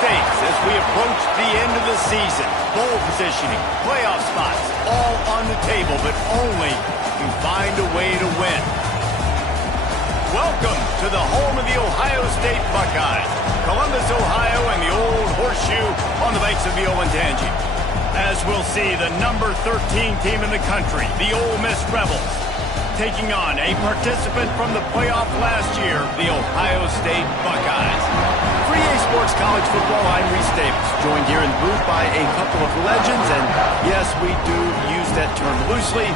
stakes as we approach the end of the season. Bowl positioning, playoff spots, all on the table, but only to find a way to win. Welcome to the home of the Ohio State Buckeyes, Columbus, Ohio, and the old horseshoe on the banks of the Ncaa. As we'll see, the number 13 team in the country, the Ole Miss Rebels, taking on a participant from the playoff last year, the Ohio State Buckeyes. For EA Sports College Football, I'm Reese Davis, joined here in the booth by a couple of legends, and yes, we do use that term loosely.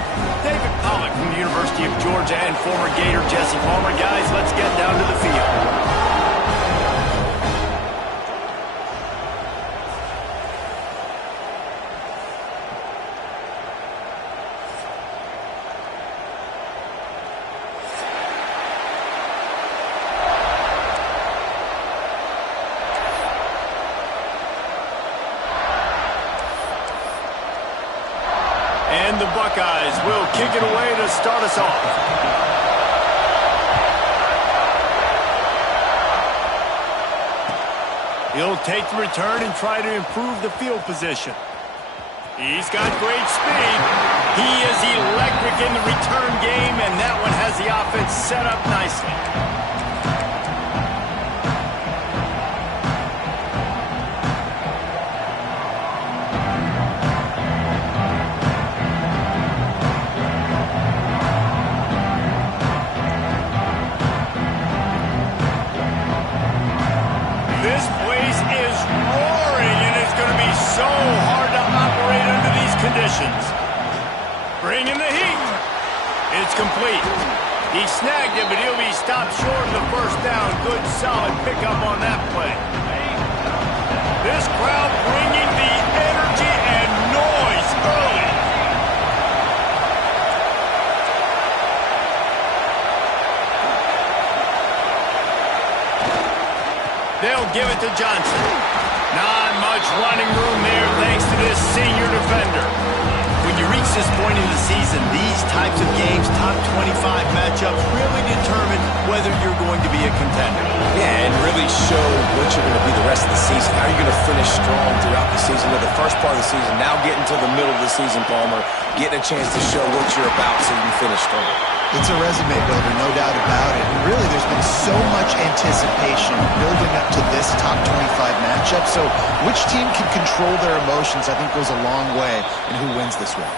David Pollack from the University of Georgia and former Gator Jesse Palmer. Guys, let's get down to the field. And the Buckeyes will kick it away to start us off. He'll take the return and try to improve the field position. He's got great speed. He is electric in the return game, and that one has the offense set up nicely. This place is roaring, and it's going to be so hard to operate under these conditions. Bring in the heat. It's complete. He snagged it, but he'll be stopped short of the first down. Good, solid pickup on that play. This crowd bringing the energy and noise early. They'll give it to Johnson. Not much running room there thanks to this senior defender. When you reach this point in the season, these types of games, top 25 matchups, really determine whether you're going to be a contender. Yeah, and really show what you're going to be the rest of the season. How you're going to finish strong throughout the season, or the first part of the season. Now getting to the middle of the season, Palmer, getting a chance to show what you're about so you can finish strong. It's a resume builder, no doubt about it. And really, there's been so much anticipation building up to this top 25 matchup. So which team can control their emotions, I think, goes a long way in who wins this one.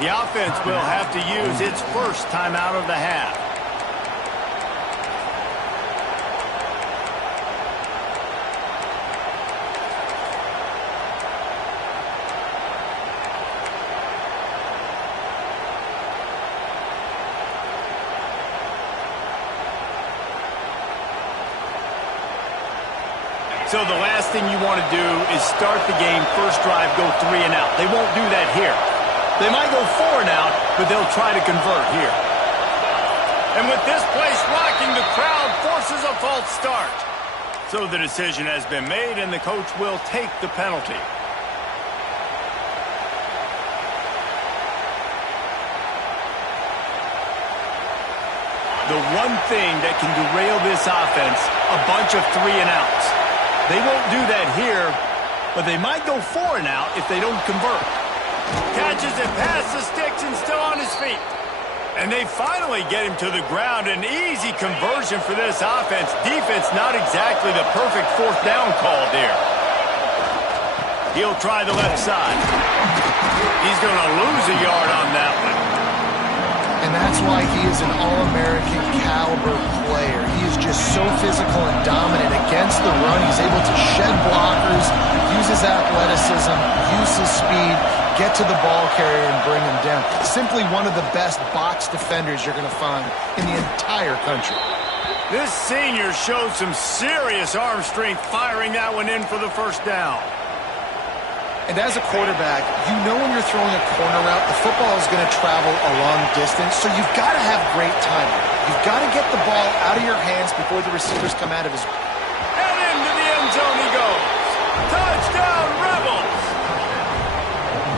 The offense will have to use its first time out of the half. So the last thing you want to do is start the game, first drive, go 3 and out. They won't do that here. They might go 4 and out, but they'll try to convert here. And with this place rocking, the crowd forces a false start. So the decision has been made, and the coach will take the penalty. The one thing that can derail this offense, a bunch of 3 and outs. They won't do that here, but they might go 4 and out if they don't convert. Catches it past the sticks and still on his feet. And they finally get him to the ground. An easy conversion for this offense. Defense not exactly the perfect fourth down call there. He'll try the left side. He's going to lose a yard on that one. And that's why he is an All-American caliber player. He is just so physical and dominant against the run. He's able to shed blockers, use his athleticism, use his speed, get to the ball carrier and bring him down. Simply one of the best box defenders you're going to find in the entire country. This senior showed some serious arm strength firing that one in for the first down. And as a quarterback, you know when you're throwing a corner route, the football is going to travel a long distance, so you've got to have great timing. You've got to get the ball out of your hands before the receivers come out of his... And into the end zone he goes. Touchdown, Rebels!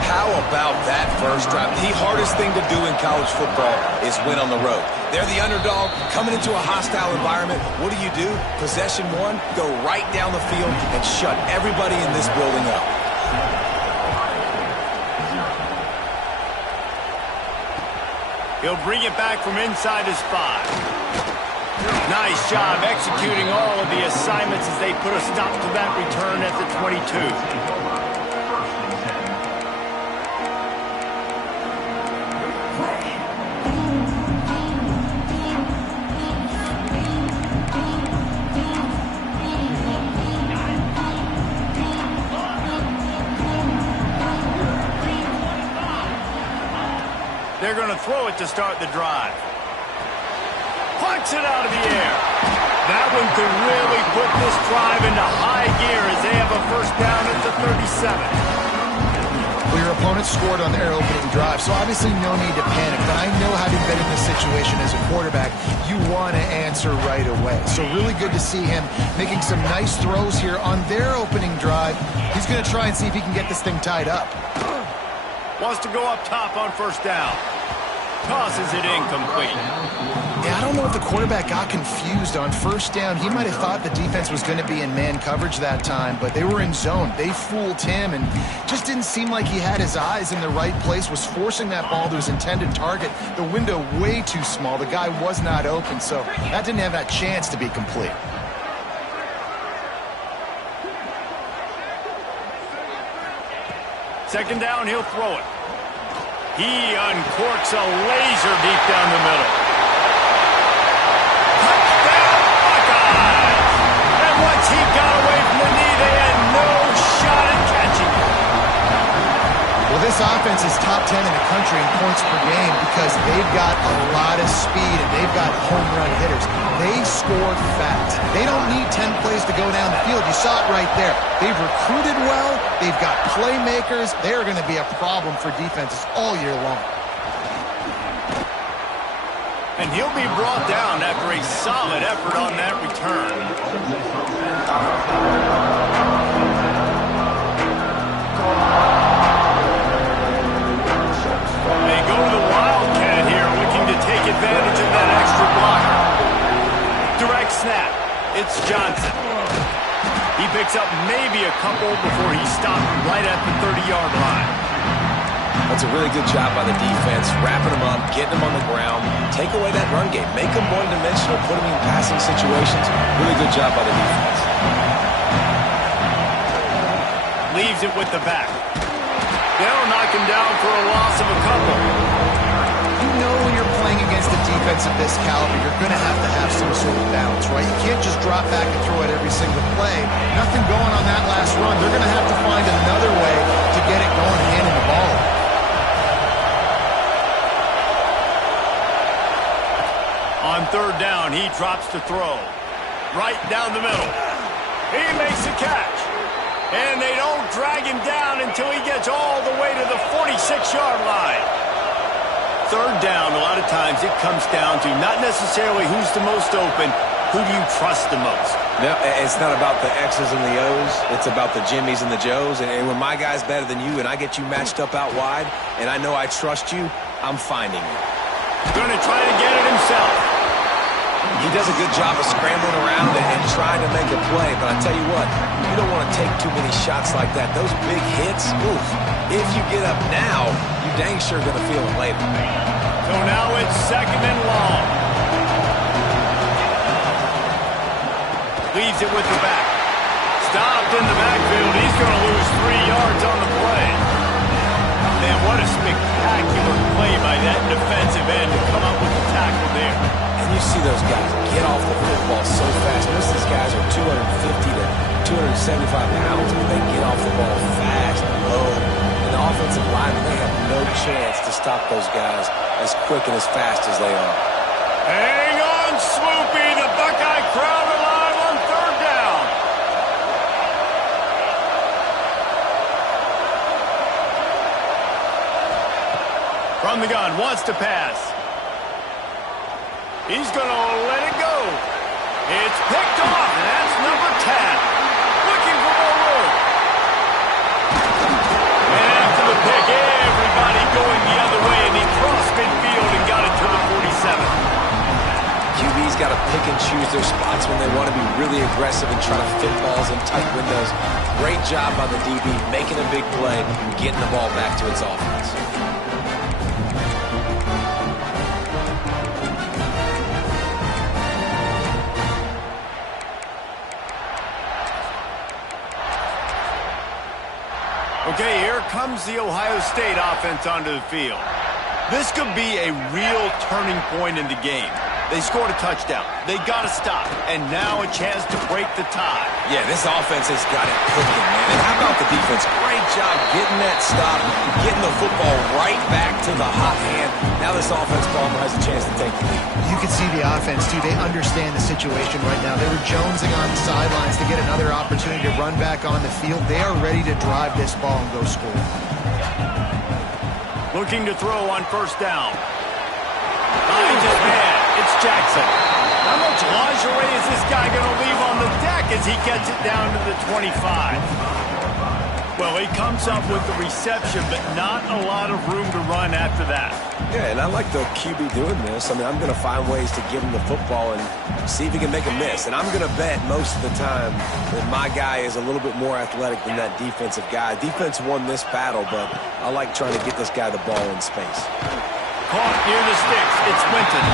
How about that first drive? The hardest thing to do in college football is win on the road. They're the underdog coming into a hostile environment. What do? Possession one, go right down the field and shut everybody in this building up. He'll bring it back from inside his 5. Nice job executing all of the assignments as they put a stop to that return at the 22. They're going to throw it to start the drive. Plucks it out of the air. That one could really put this drive into high gear as they have a first down at the 37. Well, your opponent scored on their opening drive, so obviously no need to panic. But I know having been in this situation as a quarterback, you want to answer right away. So really good to see him making some nice throws here on their opening drive. He's going to try and see if he can get this thing tied up. Wants to go up top on first down. Tosses it incomplete. Yeah, I don't know if the quarterback got confused on first down. He might have thought the defense was going to be in man coverage that time, but they were in zone. They fooled him and just didn't seem like he had his eyes in the right place, was forcing that ball to his intended target. The window way too small. The guy was not open, so that didn't have that chance to be complete. Second down, he'll throw it. He uncorks a laser deep down the middle. Touchdown, Buckeyes! And once he got away from the knee, they had no shot at catching it. Well, this offense is top 10 in the country in points per game because they've got a lot of speed and they've got home run hitters. They score fast. They don't need 10 plays to go down the field. You saw it right there. They've recruited well. They've got playmakers. They're going to be a problem for defenses all year long. And he'll be brought down after a solid effort on that return. They go to the Wildcat here, looking to take advantage of that extra blocker. Direct snap. It's Johnson. He picks up maybe a couple before he stopped right at the 30-yard line. That's a really good job by the defense, wrapping them up, getting them on the ground, take away that run game, make them one-dimensional, put them in passing situations. Really good job by the defense. Leaves it with the back. They'll knock him down for a loss of a couple. You know when you're playing against a defense of this caliber, you're going to have some sort of balance, right? You can't just drop back and throw it every single play. Nothing going on that last run. They're going to have to find another way to get it going, handing the ball. On third down, he drops to throw. Right down the middle. He makes the catch. And they don't drag him down until he gets all the way to the 46-yard line. Third down, a lot of times it comes down to not necessarily who's the most open, who do you trust the most? No, it's not about the X's and the O's. It's about the Jimmies and the Joes. And when my guy's better than you and I get you matched up out wide and I know I trust you, I'm finding you. Going to try to get it himself. He does a good job of scrambling around and trying to make a play. But I tell you what, you don't want to take too many shots like that. Those big hits, oof. If you get up now, you dang sure going to feel it later. So now it's second and long. Leaves it with the back. Stopped in the backfield. He's going to lose 3 yards on the play. Man, what a spectacular play by that defensive end to come up with the tackle there. And you see those guys get off the football so fast. Most of these guys are 250 to 275 pounds, but they get off the ball fast, low. And the offensive line, they have no chance to stop those guys as quick and as fast as they are. Hang on, Swoopy. The Buckeye crowd alive on third down. From the gun, wants to pass. He's going to let it go. It's picked off, and that's number 10. Looking for more room. And after the pick, everybody going the other way, and he crossed midfield and got it to the 47. pick and choose their spots when they want to be really aggressive and try to fit balls in tight windows. Great job on the DB, making a big play, getting the ball back to its offense. Okay, here comes the Ohio State offense onto the field. This could be a real turning point in the game. They scored a touchdown. They got to stop. And now a chance to break the tie. Yeah, this offense has got it cooking, man. And how about the defense? Great job getting that stop, getting the football right back to the hot hand. Now this offense, Palmer, has a chance to take the lead. You can see the offense, too. They understand the situation right now. They were jonesing on the sidelines to get another opportunity to run back on the field. They are ready to drive this ball and go score. Looking to throw on first down. Finds his man. It's Jackson. How much lingerie is this guy going to leave on the deck as he gets it down to the 25? Well, he comes up with the reception, but not a lot of room to run after that. Yeah, and I like the QB doing this. I mean, I'm going to find ways to give him the football and see if he can make a miss. And I'm going to bet most of the time that my guy is a little bit more athletic than that defensive guy. Defense won this battle, but I like trying to get this guy the ball in space. Caught near the sticks. It's Winton.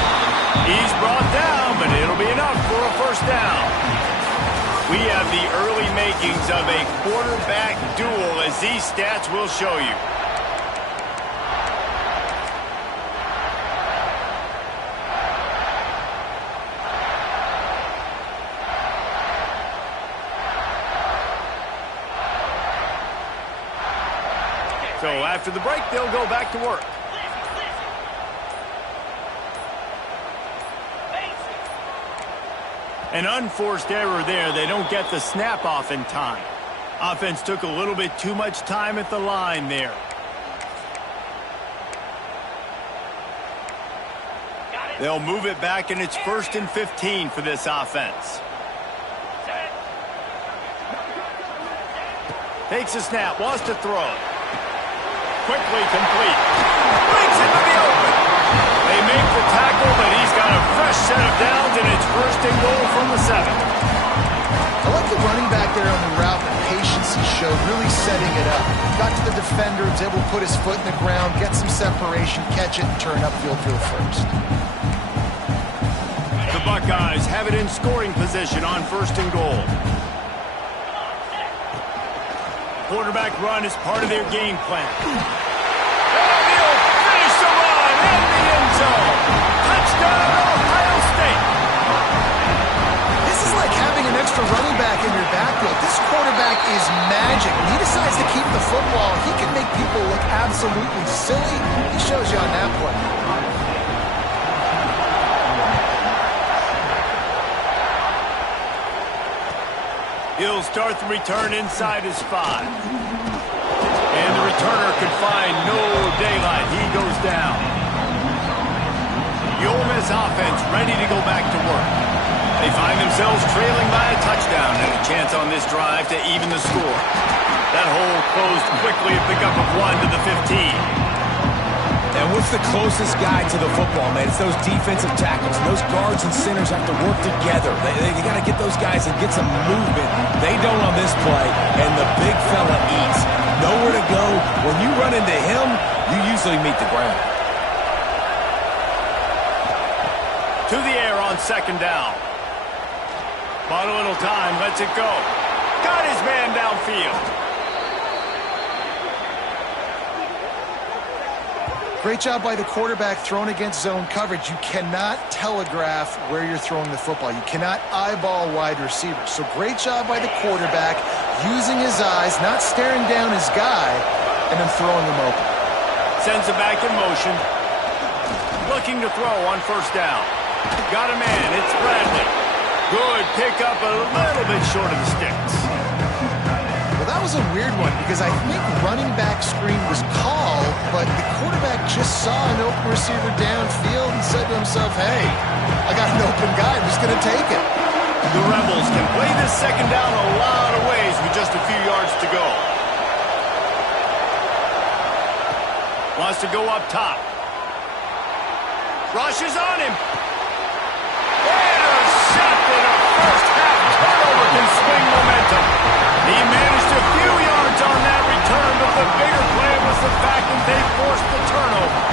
He's brought down, but it'll be enough for a first down. We have the early makings of a quarterback duel, as these stats will show you. So after the break, they'll go back to work. An unforced error there. They don't get the snap off in time. Offense took a little bit too much time at the line there. They'll move it back, and it's 1st and 15 for this offense. Takes a snap, wants to throw. Quickly complete. Breaks into the open. They make the tackle, but he's got a fresh set of downs, and it's 1st and goal from the 7. I like the running back there on the route, the patience he showed, really setting it up. Got to the defender, was able to put his foot in the ground, get some separation, catch it, and turn upfield for the first. The Buckeyes have it in scoring position on 1st and goal. Quarterback run is part of their game plan. And he'll finish the run in the end zone. Touchdown, Ohio State. This is like having an extra running back in your backfield. This quarterback is magic. When he decides to keep the football, he can make people look absolutely silly. He shows you on that play. He'll start the return inside his 5. And the returner could find no daylight. He goes down. The Ole Miss offense ready to go back to work. They find themselves trailing by a touchdown and a chance on this drive to even the score. That hole closed quickly at the pickup of 1 to the 15. And what's the closest guy to the football, man? It's those defensive tackles. Those guards and centers have to work together. They got to get those guys and get some movement. They don't on this play, and the big fella eats. Nowhere to go. When you run into him, you usually meet the ground. To the air on 2nd down. Bought a little time, lets it go. Got his man downfield. Great job by the quarterback thrown against zone coverage. You cannot telegraph where you're throwing the football. You cannot eyeball wide receivers. So great job by the quarterback using his eyes, not staring down his guy, and then throwing him open. Sends it back in motion. Looking to throw on 1st down. Got a man. It's Bradley. Good pickup, a little bit short of the sticks. Well, that was a weird one because I think running back screen was called, but the quarterback just saw an open receiver downfield and said to himself, hey, I got an open guy. I'm just going to take it. The Rebels can play this 2nd down a lot of ways with just a few yards to go. Wants to go up top. Rushes on him. And a momentum. He managed a few yards on that return, but the bigger play was the fact that they forced the turnover.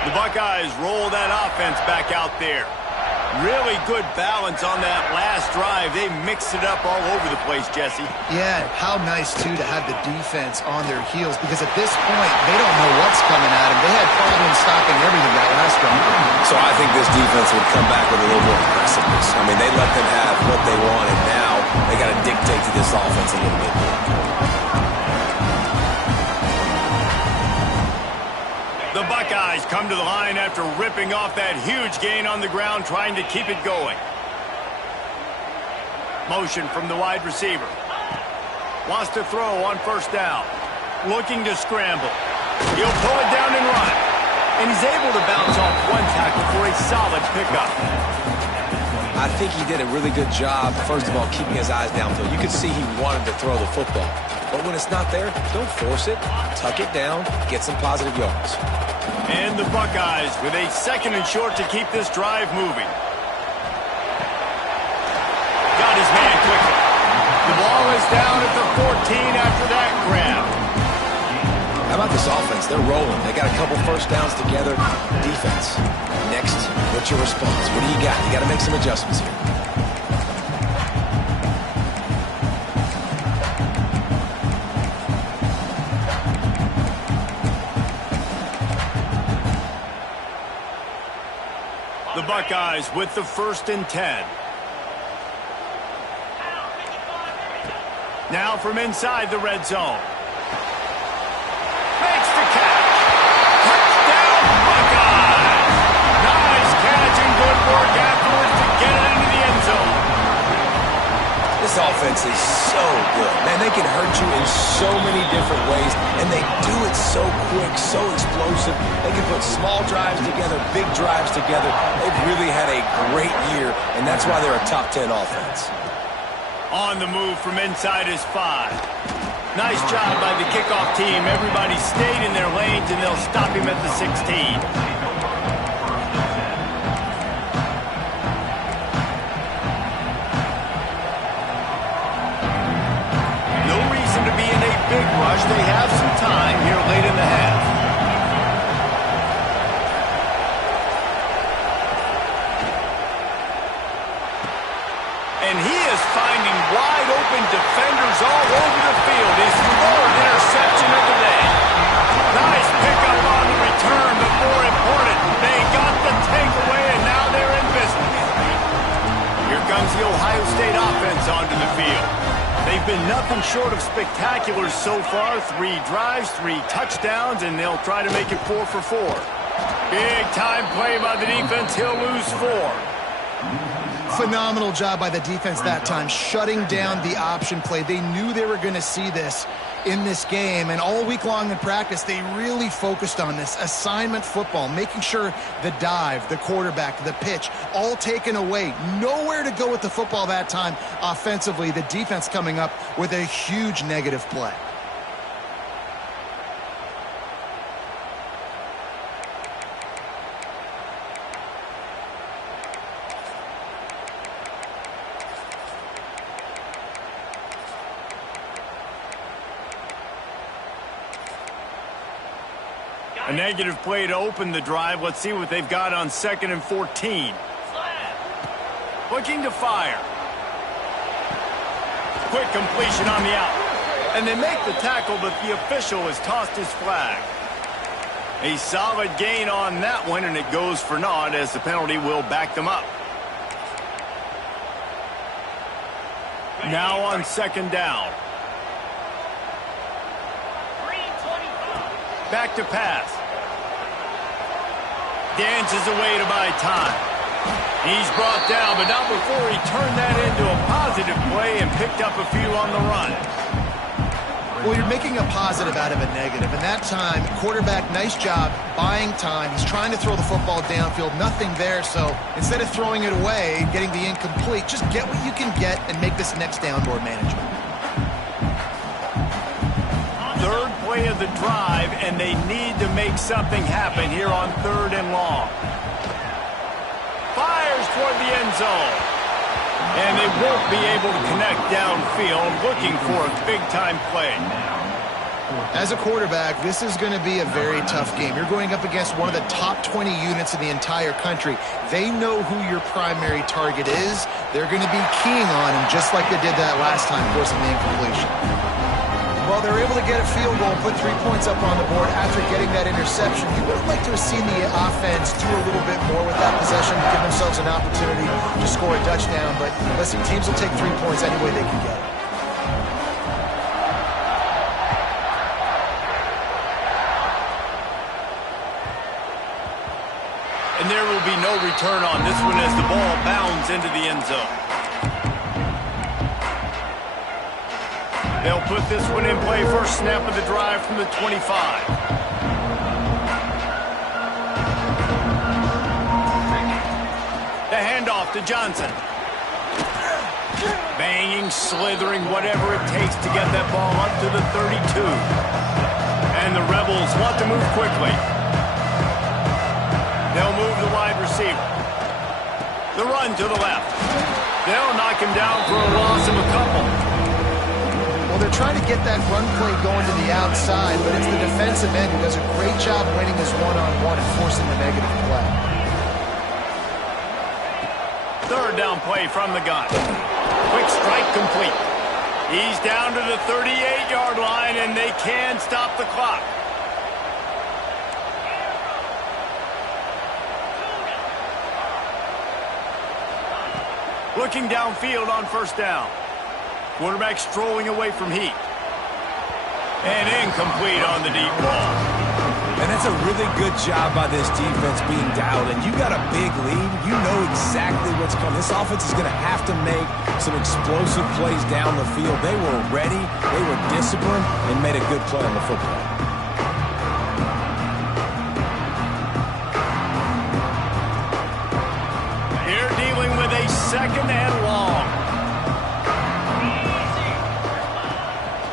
The Buckeyes roll that offense back out there. Really good balance on that last drive. They mixed it up all over the place, Jesse. Yeah, how nice, too, to have the defense on their heels, because at this point, they don't know what's coming at them. They had problems stopping everything that last round. So I think this defense would come back with a little more aggressiveness. I mean, they let them have what they want, and now they got to dictate to this offense a little bit more. The Buckeyes come to the line after ripping off that huge gain on the ground, trying to keep it going. Motion from the wide receiver. Wants to throw on first down. Looking to scramble. He'll pull it down and run. And he's able to bounce off one tackle for a solid pickup. I think he did a really good job, first of all, keeping his eyes downfield. You could see he wanted to throw the football. But when it's not there, don't force it. Tuck it down, get some positive yards. And the Buckeyes with a 2nd and short to keep this drive moving. Got his man quickly. The ball is down at the 14 after that grab. How about this offense? They're rolling. They got a couple first downs together. Defense. Next, what's your response? What do you got? You got to make some adjustments here. The Buckeyes with the 1st and 10. Now from inside the red zone. Makes the catch. Touchdown, Buckeyes! Nice catch and good work afterwards to get it into the end zone. This offense is so good. Man, they can hurt you in so many different ways, and they do it so quick, so explosive. They can put small drives together, big drives together. They've really had a great year, and that's why they're a top 10 offense. On the move from inside his 5. Nice job by the kickoff team. Everybody stayed in their lanes, and they'll stop him at the 16. Big rush. They have some time here late in the half. And he is finding wide open defenders all over the field. His 4th interception of the day. Nice pickup on the return, but more important, they got the takeaway, and now they're in business. Here comes the Ohio State offense onto the field. They've been nothing short of spectacular so far. 3 drives, 3 touchdowns, and they'll try to make it 4 for 4. Big time play by the defense. He'll lose 4. Phenomenal job by the defense that time, shutting down the option play. They knew they were going to see this in this game, and all week long in practice, they really focused on this assignment football, making sure the dive, the quarterback, the pitch, all taken away. Nowhere to go with the football that time offensively. The defense coming up with a huge negative play. A negative play to open the drive. Let's see what they've got on 2nd and 14. Looking to fire. Quick completion on the out. And they make the tackle, but the official has tossed his flag. A solid gain on that one, and it goes for naught as the penalty will back them up. Now on 2nd down. Back to pass. Dances away to buy time. He's brought down, but not before he turned that into a positive play and picked up a few on the run. Well, you're making a positive out of a negative. And that time, quarterback, nice job buying time. He's trying to throw the football downfield. Nothing there. So instead of throwing it away, getting the incomplete, just get what you can get and make this next down more manageable. Third play of the drive, and they need to make something happen here on 3rd and long. Fires toward the end zone. And they won't be able to connect downfield, looking for a big-time play. As a quarterback, this is going to be a very tough game. You're going up against one of the top 20 units in the entire country. They know who your primary target is. They're going to be keying on him, just like they did that last time, forcing the incompletion. Well, they're able to get a field goal, put 3 points up on the board after getting that interception. You would have liked to have seen the offense do a little bit more with that possession, give themselves an opportunity to score a touchdown. But listen, teams will take 3 points any way they can get it. And there will be no return on this one as the ball bounds into the end zone. They'll put this one in play, first snap of the drive from the 25. The handoff to Johnson. Banging, slithering, whatever it takes to get that ball up to the 32. And the Rebels want to move quickly. They'll move the wide receiver. The run to the left. They'll knock him down for a loss of a couple. Well, they're trying to get that run play going to the outside, but it's the defensive end who does a great job winning his one-on-one and forcing the negative play. 3rd down play from the gun. Quick strike complete. He's down to the 38-yard line, and they can stop the clock. Looking downfield on 1st down. Quarterback strolling away from heat. And incomplete on the deep ball. And that's a really good job by this defense being dialed in. You got a big lead. You know exactly what's coming. This offense is going to have to make some explosive plays down the field. They were ready. They were disciplined and made a good play on the football. Here dealing with a 2nd and long.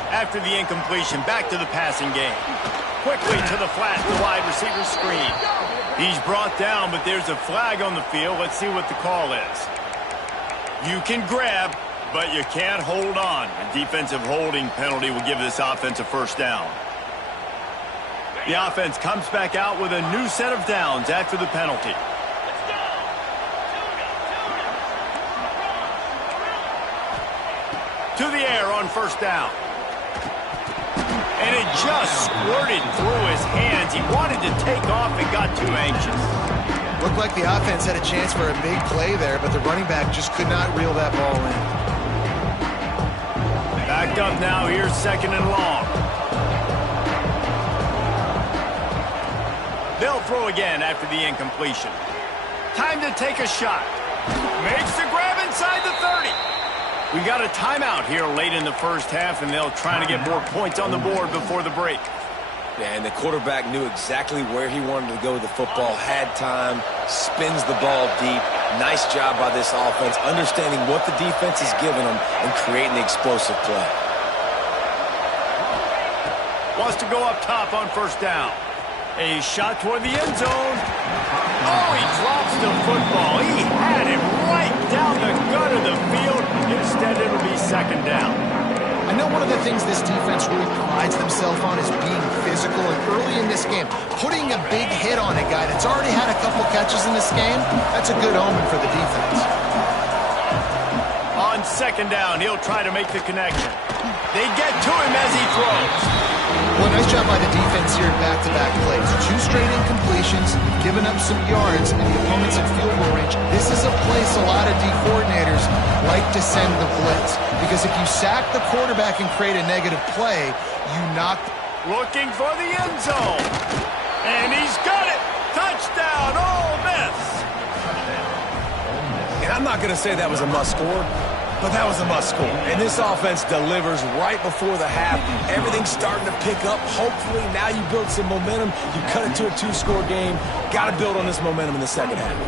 After the incompletion, back to the passing game. Quickly to the flat, the wide receiver screen. He's brought down, but there's a flag on the field. Let's see what the call is. You can grab, but you can't hold on. A defensive holding penalty will give this offense a 1st down. The offense comes back out with a new set of downs after the penalty. To the air on 1st down. And it just squirted through his hands. He wanted to take off and got too anxious. Looked like the offense had a chance for a big play there, but the running back just could not reel that ball in. Backed up now. Here's 2nd and long. They'll throw again after the incompletion. Time to take a shot. Makes the grab inside the 30. We got a timeout here late in the 1st half, and they'll try to get more points on the board before the break. Yeah, and the quarterback knew exactly where he wanted to go with the football, had time, spins the ball deep. Nice job by this offense, understanding what the defense is giving them and creating the explosive play. Wants to go up top on 1st down. A shot toward the end zone. Oh, he drops the football. He had it right down the gut of the field. Instead, it'll be 2nd down. I know one of the things this defense really prides themselves on is being physical, and early in this game, putting a big hit on a guy that's already had a couple catches in this game, that's a good omen for the defense. On 2nd down, he'll try to make the connection. They get to him as he throws. Well, nice job by the defense here in back-to-back plays. 2 straight incompletions, giving up some yards, and the opponent's in field goal range. This is a place a lot of D coordinators like to send the blitz, because if you sack the quarterback and create a negative play, you knock. Looking for the end zone. And he's got it. Touchdown, Ole Miss. And I'm not going to say that was a must score, but that was a must score. And this offense delivers right before the half. Everything's starting to pick up. Hopefully, now you build some momentum. You cut it to a 2-score game. Got to build on this momentum in the second half.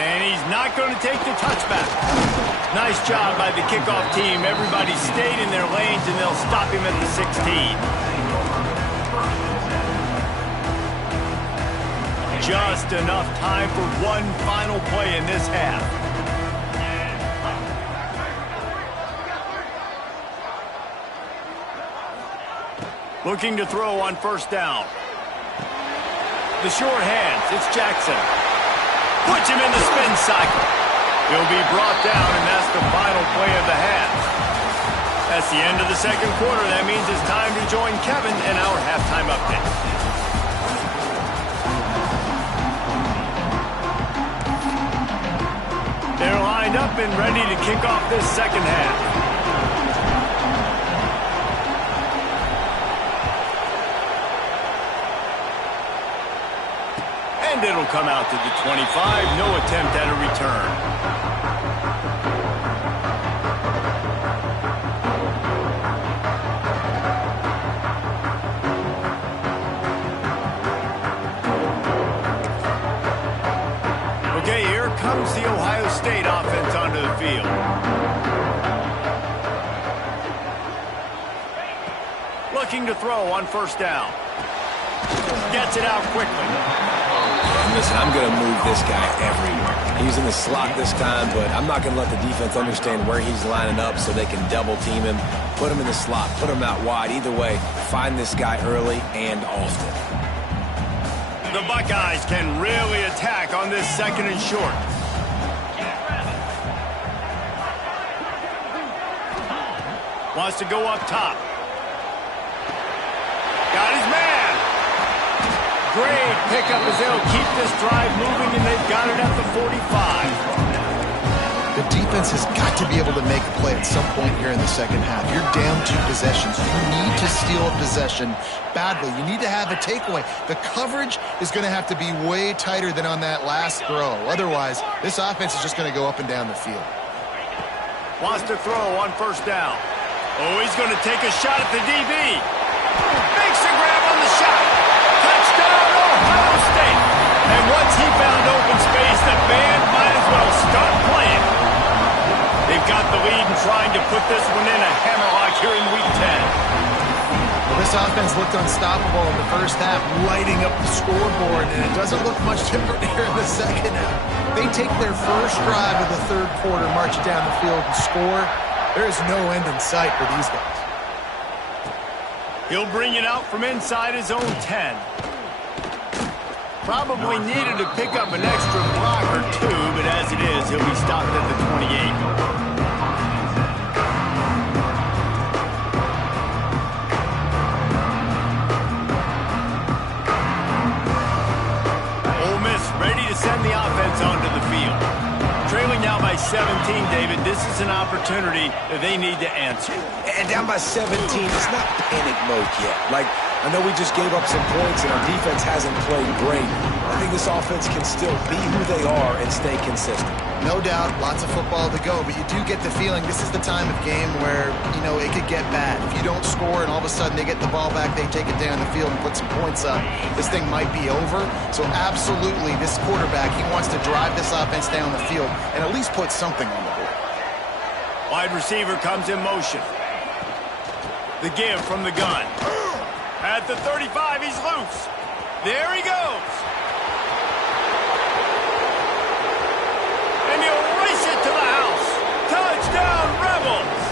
And he's not going to take the touchback. Nice job by the kickoff team. Everybody stayed in their lanes, and they'll stop him at the 16. Just enough time for one final play in this half. Looking to throw on first down. The short hands, it's Jackson. Puts him in the spin cycle. He'll be brought down, and that's the final play of the half. That's the end of the second quarter. That means it's time to join Kevin in our halftime update. They're lined up and ready to kick off this second half. And it'll come out to the 25. No attempt at a return. Okay, here comes the Ohio State offense onto the field. Looking to throw on first down. Gets it out quickly. Listen, I'm going to move this guy everywhere. He's in the slot this time, but I'm not going to let the defense understand where he's lining up so they can double team him, put him in the slot, put him out wide. Either way, find this guy early and often. The Buckeyes can really attack on this second and short. Wants to go up top. Got his man. Great pickup as they'll keep this drive moving, and they've got it at the 45. The defense has got to be able to make a play at some point here in the second half. You're down 2 possessions. You need to steal a possession badly. You need to have a takeaway. The coverage is going to have to be way tighter than on that last throw. Otherwise, this offense is just going to go up and down the field. Wants to throw on first down. Oh, he's going to take a shot at the DB. Makes a grab on the shot. Touchdown, Ohio State. And once he found open space, the band might as well start playing. They've got the lead and trying to put this one in a hammerlock here in Week 10. Well, this offense looked unstoppable in the first half, lighting up the scoreboard, and it doesn't look much different here in the second half. They take their first drive of the third quarter, march it down the field, and score. There is no end in sight for these guys. He'll bring it out from inside his own 10. Probably needed to pick up an extra block or two, but as it is, he'll be stopped at the 28. Ready to send the offense onto the field. Trailing now by 17, David. This is an opportunity that they need to answer. And down by 17, it's not panic mode yet. Like, I know we just gave up some points and our defense hasn't played great. I think this offense can still be who they are and stay consistent. No doubt, lots of football to go, but you do get the feeling this is the time of game where, you know, it could get bad. If you don't score and all of a sudden they get the ball back, they take it down the field and put some points up, this thing might be over. So absolutely, this quarterback, he wants to drive this offense down the field and at least put something on the board. Wide receiver comes in motion. The give from the gun. At the 35, he's loose. There he goes. And he'll race it to the house. Touchdown, Rebels.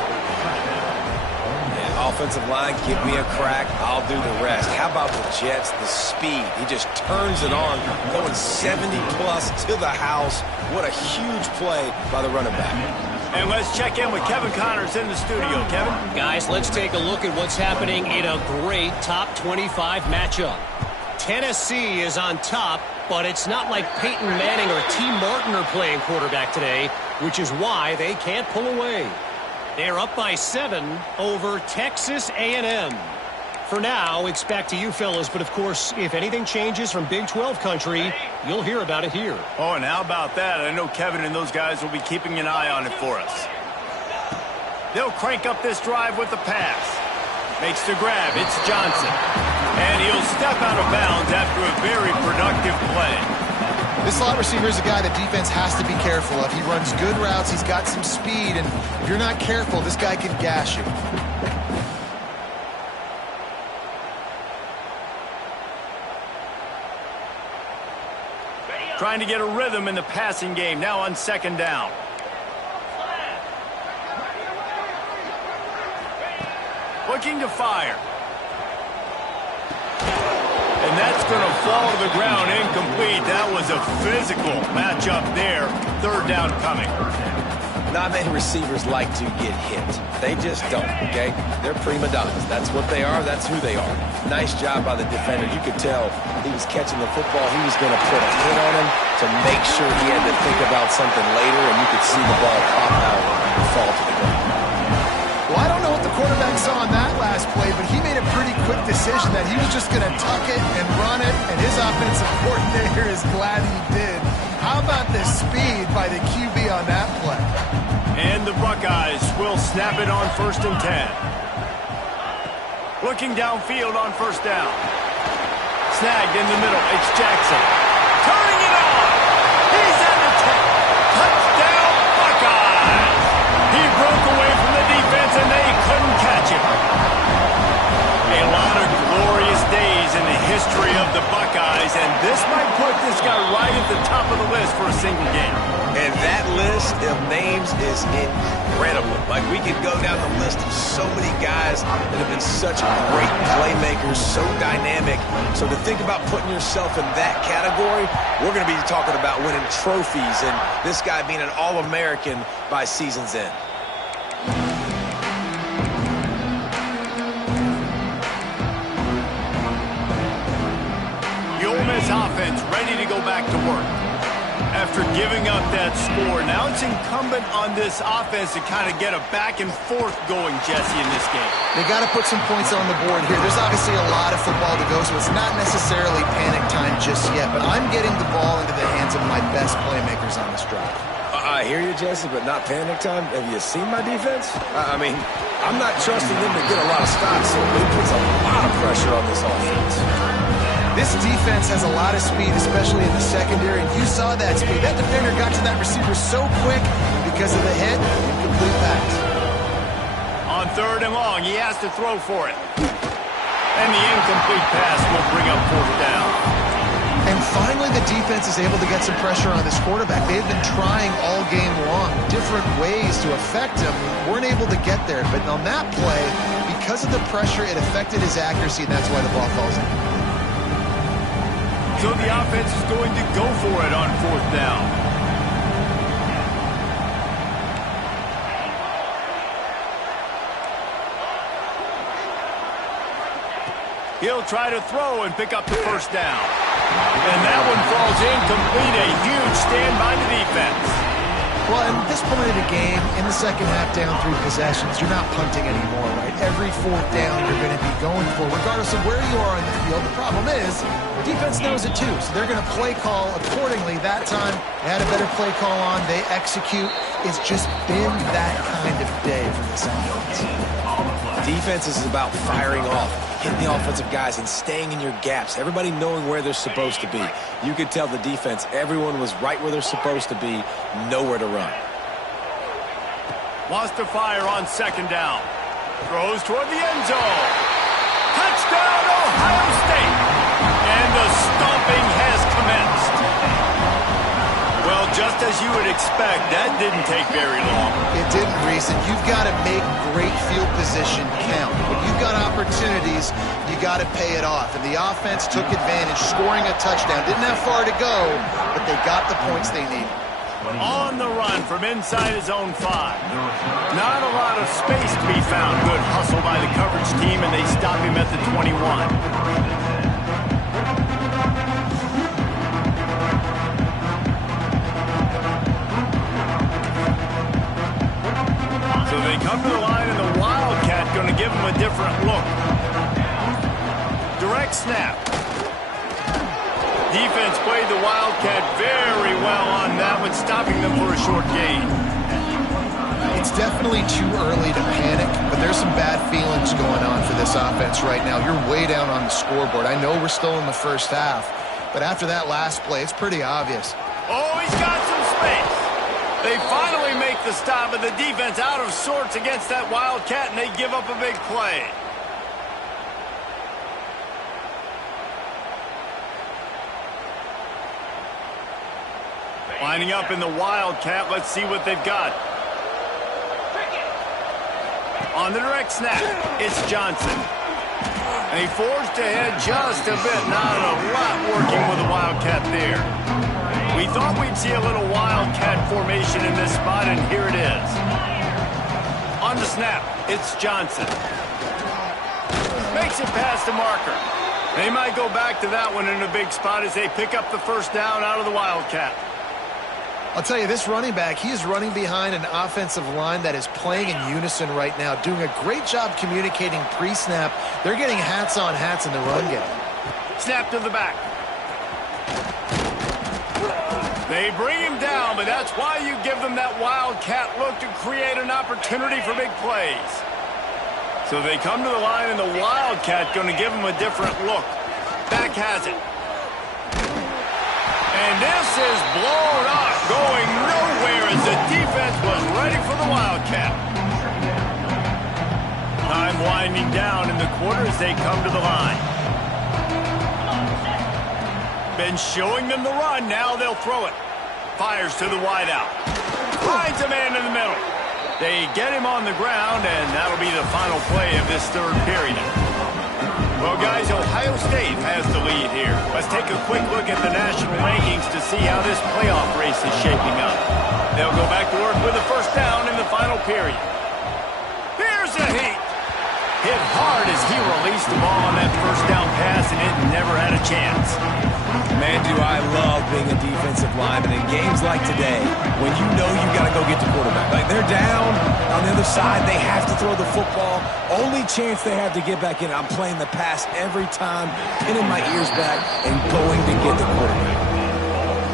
Yeah, offensive line, give me a crack. I'll do the rest. How about the Jets, the speed? He just turns it on, going 70-plus to the house. What a huge play by the running back. And let's check in with Kevin Connors in the studio. Kevin? Guys, let's take a look at what's happening in a great top 25 matchup. Tennessee is on top, but it's not like Peyton Manning or T. Martin are playing quarterback today, which is why they can't pull away. They're up by 7 over Texas A&M. For now, it's back to you fellas, but of course, if anything changes from Big 12 country, You'll hear about it here. Oh, and how about that? I know Kevin and those guys will be keeping an eye on it for us. They'll crank up this drive with the pass. Makes the grab. It's Johnson. And he'll step out of bounds after a very productive play. This slot receiver is a guy the defense has to be careful of. He runs good routes. He's got some speed. And if you're not careful, this guy can gash you. Trying to get a rhythm in the passing game now on second down. Looking to fire. And that's going to fall to the ground incomplete. That was a physical matchup there. Third down coming. Not many receivers like to get hit. They just don't, okay? They're prima donnas. That's what they are. That's who they are. Nice job by the defender. You could tell he was catching the football. He was going to put a hit on him to make sure he had to think about something later, and you could see the ball pop out and fall to the ground. Well, I don't know what the quarterback saw on that last play, but he made a pretty quick decision that he was just going to tuck it and run it, and his offensive coordinator is glad he did. How about the speed by the QB on that play? And the Buckeyes will snap it on 1st and 10. Looking downfield on 1st down. Snagged in the middle. It's Jackson. Turning it on. He's at the 10. Touchdown, Buckeyes. He broke away from the defense, and they couldn't catch him. A lot of glorious days in the history of the Buckeyes, and this might put this guy right at the top of the list for a single game. And that list of names is incredible. Like, we could go down the list of so many guys that have been such great playmakers, so dynamic. So to think about putting yourself in that category, we're going to be talking about winning trophies and this guy being an All-American by season's end. The Ole Miss offense ready to go back to work. After giving up that score, now it's incumbent on this offense to kind of get a back and forth going, Jesse, in this game. They got to put some points on the board here. There's obviously a lot of football to go, so it's not necessarily panic time just yet, but I'm getting the ball into the hands of my best playmakers on this drive. I hear you, Jesse, but not panic time. Have you seen my defense? I mean, I'm not trusting them to get a lot of stops, so it puts a lot of pressure on this offense. This defense has a lot of speed, especially in the secondary, and you saw that speed. That defender got to that receiver so quick because of the hit, incomplete pass. On 3rd and long, he has to throw for it. And the incomplete pass will bring up 4th down. And finally, the defense is able to get some pressure on this quarterback. They've been trying all game long, different ways to affect him. Weren't able to get there, but on that play, because of the pressure, it affected his accuracy, and that's why the ball falls in. So the offense is going to go for it on 4th down. He'll try to throw and pick up the 1st down. And that one falls incomplete. A huge stand by the defense. Well, at this point of the game, in the second half, down 3 possessions, you're not punting anymore, right? Every 4th down you're going to be going for, regardless of where you are on the field. The problem is, the defense knows it too, so they're going to play call accordingly. That time, they had a better play call on. They execute. It's just been that kind of day for this offense. Defense is about firing off, hitting the offensive guys, and staying in your gaps. Everybody knowing where they're supposed to be. You could tell the defense, everyone was right where they're supposed to be, nowhere to run. Wants to fire on 2nd down. Throws toward the end zone. Touchdown, Ohio State. And the stomping has commenced. Well, just as you would expect, that didn't take very long. It didn't, Reese, and you've got to make great field position count. When you've got opportunities, you got to pay it off. And the offense took advantage, scoring a touchdown. Didn't have far to go, but they got the points they needed. On the run from inside his own 5. Not a lot of space to be found. Good hustle by the coverage team, and they stop him at the 21. So they come to the line, and the Wildcat going to give him a different look. Direct snap. Defense played the Wildcat very well on that one, stopping them for a short gain. It's definitely too early to panic, but there's some bad feelings going on for this offense right now. You're way down on the scoreboard. I know we're still in the first half, but after that last play, it's pretty obvious. Oh, he's got some space. They finally make the stop, but the defense out of sorts against that Wildcat, and they give up a big play. Lining up in the Wildcat, let's see what they've got. On the direct snap, it's Johnson. And he forged ahead just a bit. Not a lot working with the Wildcat there. We thought we'd see a little Wildcat formation in this spot, and here it is. On the snap, it's Johnson. Makes it past the marker. They might go back to that one in a big spot as they pick up the first down out of the Wildcat. I'll tell you, this running back, he is running behind an offensive line that is playing in unison right now, doing a great job communicating pre-snap. They're getting hats on hats in the run game. Snap to the back. They bring him down, but that's why you give them that Wildcat look to create an opportunity for big plays. So they come to the line, and the Wildcat going to give them a different look. Back has it. And this is blown up, going nowhere as the defense was ready for the Wildcat. Time winding down in the quarter as they come to the line. Been showing them the run, now they'll throw it. Fires to the wideout. Finds a man in the middle. They get him on the ground, and that'll be the final play of this third period. Well, guys, Ohio State has the lead here. Let's take a quick look at the national rankings to see how this playoff race is shaping up. They'll go back to work with a first down in the final period. Here's a heat. Hit hard as he released the ball on that first down pass, and it never had a chance. Man, do I love being a defensive lineman in games like today when you know you got to go get the quarterback. Like, they're down on the other side. They have to throw the football. Only chance they have to get back in. I'm playing the pass every time, pinning my ears back and going to get the quarterback.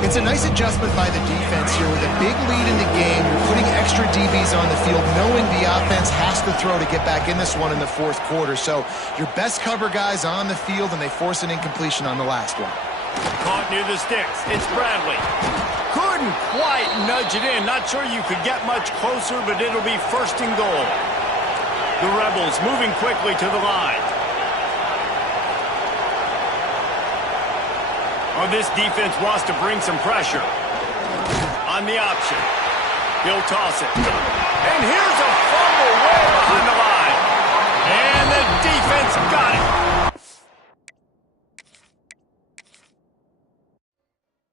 It's a nice adjustment by the defense here. With a big lead in the game, you're putting extra DBs on the field, knowing the offense has to throw to get back in this one in the fourth quarter. So your best cover guys on the field, and they force an incompletion on the last one. Caught near the sticks. It's Bradley. Couldn't quite nudge it in. Not sure you could get much closer, but it'll be first and goal. The Rebels moving quickly to the line. Oh, this defense wants to bring some pressure. On the option. He'll toss it. And here's a fumble way behind the line.